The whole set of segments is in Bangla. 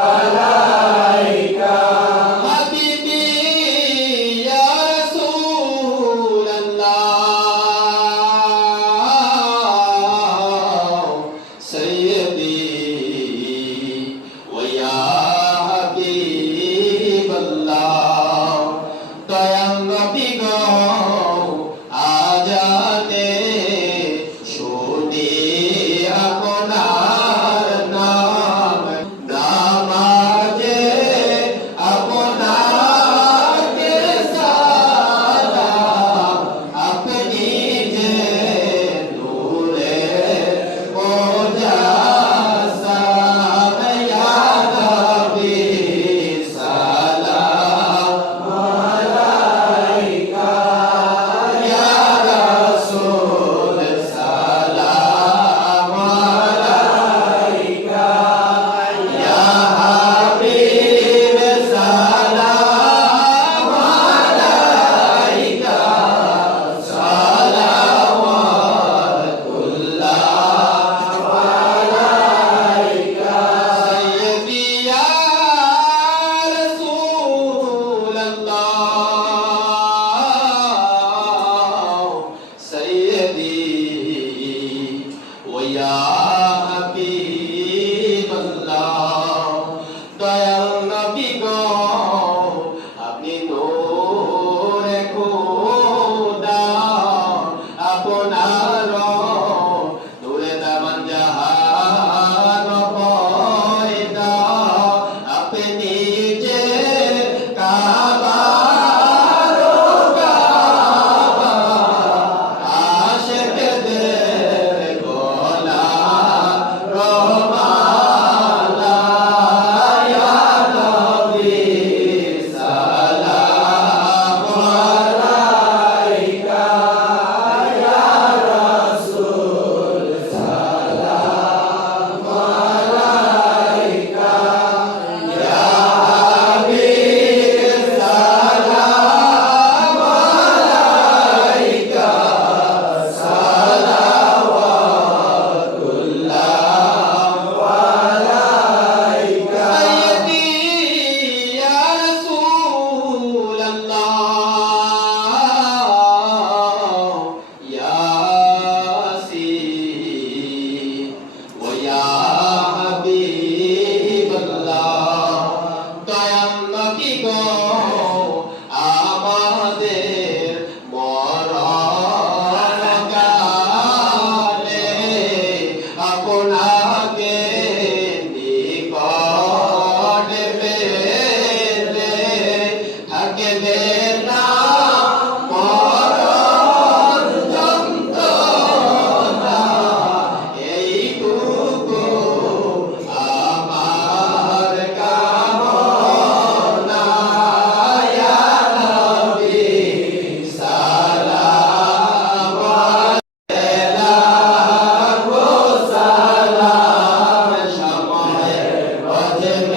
Para حبيبي ويا حبيبي people. Amen.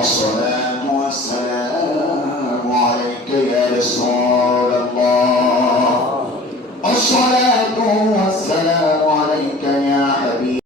الصلاة